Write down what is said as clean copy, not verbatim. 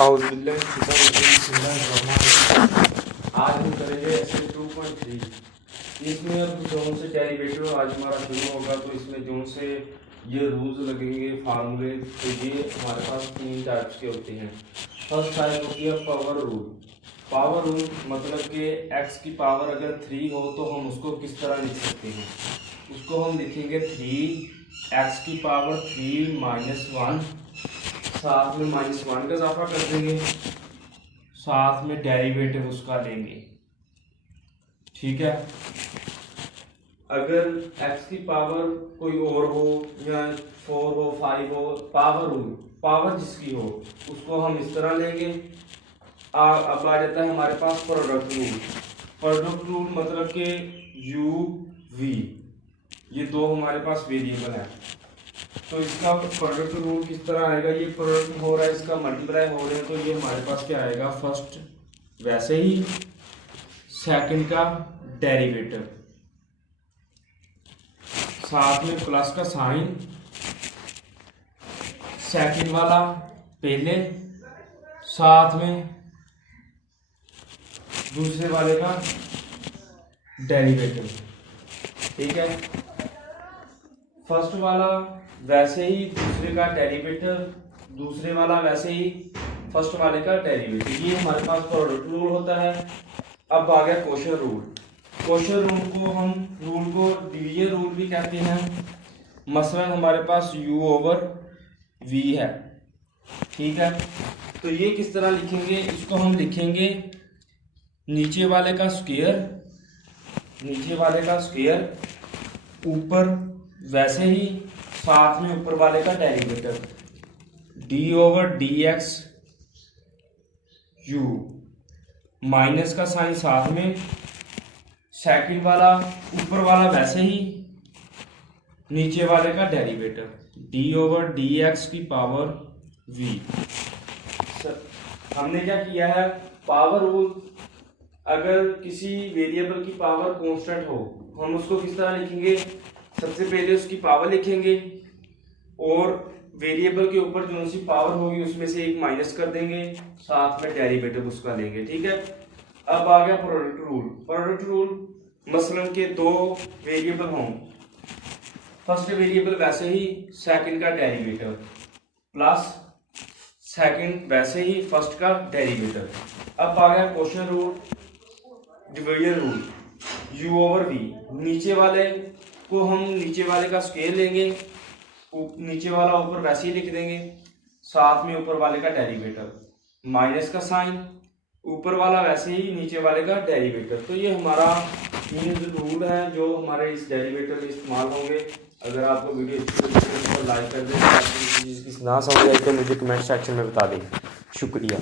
आज हम करेंगे एक्सरसाइज 2.3। इसमें अब जोन से डेरिवेटिव आज हमारा शुरू होगा, तो इसमें जोन से ये रूल्स लगेंगे, फार्मूले। तो ये हमारे पास 3 टाइप्स के होते हैं। फर्स्ट टाइप होती है पावर रूल। पावर रूल मतलब कि x की पावर अगर 3 हो तो हम उसको किस तरह लिख सकते हैं। उसको हम लिखेंगे 3x की पावर 3 -1, साथ में -1 का इजाफा कर देंगे, साथ में डेरिवेटिव उसका लेंगे। ठीक है। अगर x की पावर कोई और हो या 4 हो 5 हो, पावर रूल पावर जिसकी हो उसको हम इस तरह लेंगे। अब आ जाता है हमारे पास प्रोडक्ट रूल। प्रोडक्ट रूल मतलब कि u v, ये दो हमारे पास वेरिएबल है। तो इसका प्रोडक्ट रूल किस तरह आएगा। ये प्रोडक्ट हो रहा है, इसका मल्टीप्लाई हो रहे हैं, तो ये हमारे पास क्या आएगा। फर्स्ट वैसे ही, सेकंड का डेरिवेटिव, साथ में प्लस का साइन, सेकंड वाला पहले, साथ में दूसरे वाले का डेरिवेटिव। ठीक है। फर्स्ट वाला वैसे ही दूसरे का डेरिवेटिव, दूसरे वाला वैसे ही फर्स्ट वाले का डेरिवेटिव। ये हमारे पास प्रोडक्ट रूल होता है। अब आ गया क्वोशर रूल। क्वोशर रूल को डिवीजन रूल भी कहते हैं। मसलन हमारे पास u/v है। ठीक है। तो ये किस तरह लिखेंगे, इसको हम लिखेंगे नीचे वाले का स्क्वायर, ऊपर वैसे ही, साथ में ऊपर वाले का डेरिवेटिव d/dx u, माइनस का साइन साथ में, सेकंड वाला ऊपर वाला वैसे ही, नीचे वाले का डेरिवेटिव d/dx की पावर v। हमने क्या किया है, पावर रूल, अगर किसी वेरिएबल की पावर कांस्टेंट हो हम उसको किस तरह लिखेंगे। सबसे पहले उसकी पावर लिखेंगे और वेरिएबल के ऊपर जो सी पावर होगी उसमें से एक माइनस कर देंगे, साथ में डेरिवेटिव उसका लेंगे। ठीक है। अब आ गया प्रोडक्ट रूल। प्रोडक्ट रूल मसलन के दो वेरिएबल हों, फर्स्ट वेरिएबल वैसे ही, सेकंड का डेरिवेटिव, प्लस सेकंड वैसे ही, फर्स्ट का डेरिवेटिव। अब आ गया क्वोशर रूल, डिवीजन रूल, u/v। नीचे वाले को हम नीचे वाले का स्क्वायर लेंगे, नीचे वाला ऊपर वैसे ही लिख देंगे, साथ में ऊपर वाले का डेरिवेटिव, माइनस का साइन, ऊपर वाला वैसे ही, नीचे वाले का डेरिवेटिव। तो ये हमारा 3 रूल है जो हमारे इस डेरिवेटिव में इस्तेमाल होंगे। अगर आपको वीडियो अच्छी लगी तो लाइक कर दें, ना समझ आए तो मुझे कमेंट सेक्शन में बता दें। शुक्रिया।